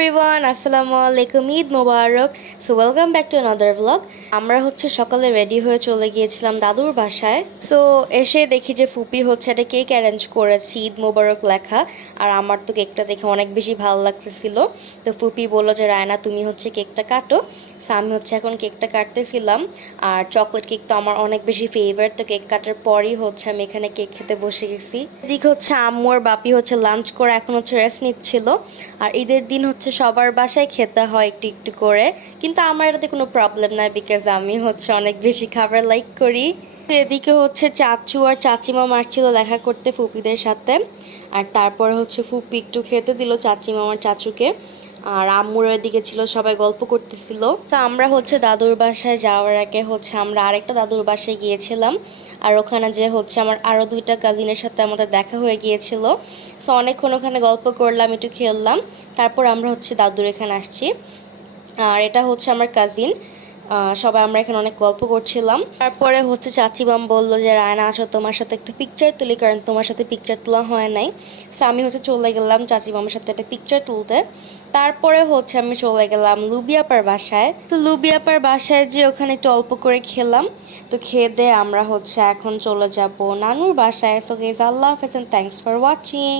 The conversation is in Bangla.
এভরিওয়ান, আসসালামু আলাইকুম, ঈদ মোবারক। So welcome back to another blog. আমরা সকালে রেডি হয়ে চলে গিয়েছিলাম দাদুর বাসায়। সো এসে দেখি যে ফুপি একটা কেক অ্যারেঞ্জ করেছি, ঈদ মোবারক লেখা। আর আমার তো কেকটা দেখে অনেক বেশি ভালো লাগতেছিল। তো ফুপি বললো যে রায়না তুমি কেকটা কাটো। সো আমি এখন কেকটা কাটতেছিলাম। আর চকলেট কেক তো আমার অনেক বেশি ফেভারিট। তো কেক কাটার পরই আমি এখানে কেক খেতে বসে গেছি। এদিকে আম্মু আর বাপি লাঞ্চ করে এখন রেস্ট নিচ্ছিল। আর ঈদের দিন সবার বাসায় খেতে হয় একটু একটু করে, কিন্তু আমার এটাতে কোনো প্রবলেম নাই, বিকজ আমি অনেক বেশি খাবার লাইক করি। তো এদিকে চাচু আর চাচিমা মারছিল দেখা করতে ফুপিদের সাথে। আর তারপর ফুপি একটু খেতে দিল চাচিমা আমার চাচুকে। আর আম্মুর এদিকে ছিল, সবাই গল্প করতেছিল। তো আমরা দাদুর বাসায় যাওয়ার আগে আমরা আরেকটা দাদুর বাসায় গিয়েছিলাম। আর ওখানে যে আমার আরও দুইটা কাজিনের সাথে আমাদের দেখা হয়ে গিয়েছিল। সো অনেকক্ষণ ওখানে গল্প করলাম, একটু খেললাম। তারপর আমরা দাদুর এখানে আসছি। আর এটা আমার কাজিন। সবাই আমরা এখানে অনেক গল্প করছিলাম। তারপরে চাচি মাম বললো যে রায়না আসো, তোমার সাথে একটা পিকচার তুলি, কারণ তোমার সাথে পিকচার তোলা হয় নাই। সো আমি চলে গেলাম চাচি মামের সাথে একটা পিকচার তুলতে। তারপরে আমি চলে গেলাম লুবিয়াপার বাসায়। তো লুবিয়াপার বাসায় যে ওখানে একটু অল্প করে খেলাম। তো খেয়ে দিয়ে আমরা এখন চলে যাব নানুর বাসায়। সো গাইস, আল্লাহ হাফেজ এন্ড থ্যাঙ্কস ফর ওয়াচিং।